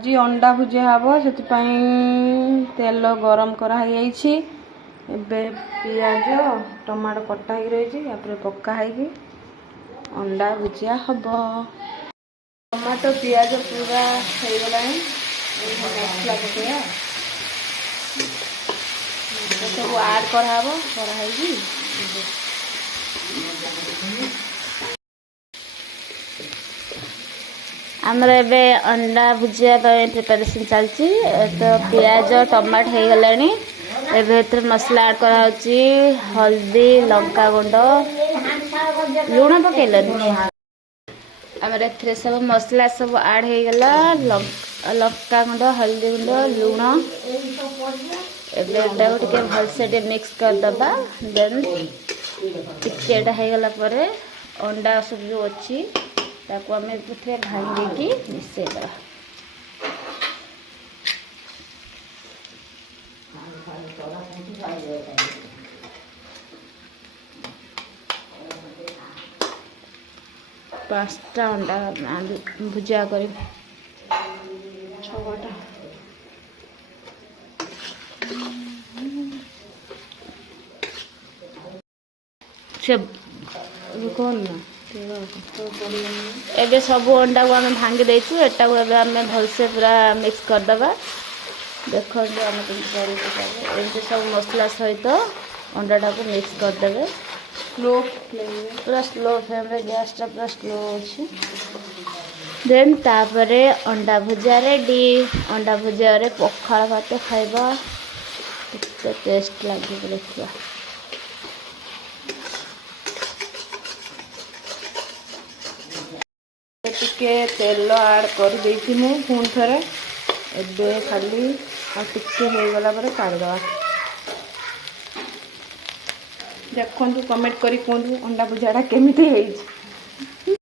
आज अंडा भुजिया हम से तेल गरम कराई पियाज टमाटो कटा रही पका अंडा भुजिया हम टमाटो पियाज पूरा हो गला मसला पकड़ा सब आड कराई आमर ए अंडा भुजिया प्रिपरेशन चलती तो पियाज टमाटो हो गला मसला आड कर हल्दी लंका गुंड लुण पकईलनि आमर ए सब मसला सब आड हो गला लंका गुंड हल्दी गुंड लुण एटा टे भलसे मिक्स करदबा देन टिकेटा हो गला परे अंडा सब जो अच्छी ताको आम भांगी की मिसेद पाँचटा अंडा भुजिया कर छटा कौन ना एबे सब अंडा को आम भांगी देचु एटा को एबे आम भलसे पूरा मिक्स करदबा देखो आम एमती सब मसला सहित अंडा को मिक्स करदे स्लो फ्लेम पूरा स्लो फ्लेम रे गैस टा पूरा स्लो अच्छी देन तापरे अंडा भुजिया रेडी अंडा भुजिया रे पखाल भात खाइबा केते टेस्ट लागे देखिबा टिके तेल आड कर देती पुणी थे एबे खाली टिके हो गला पर काढ़ीदवा देखु कमेंट करी कहतु अंडा भुजिया केमिति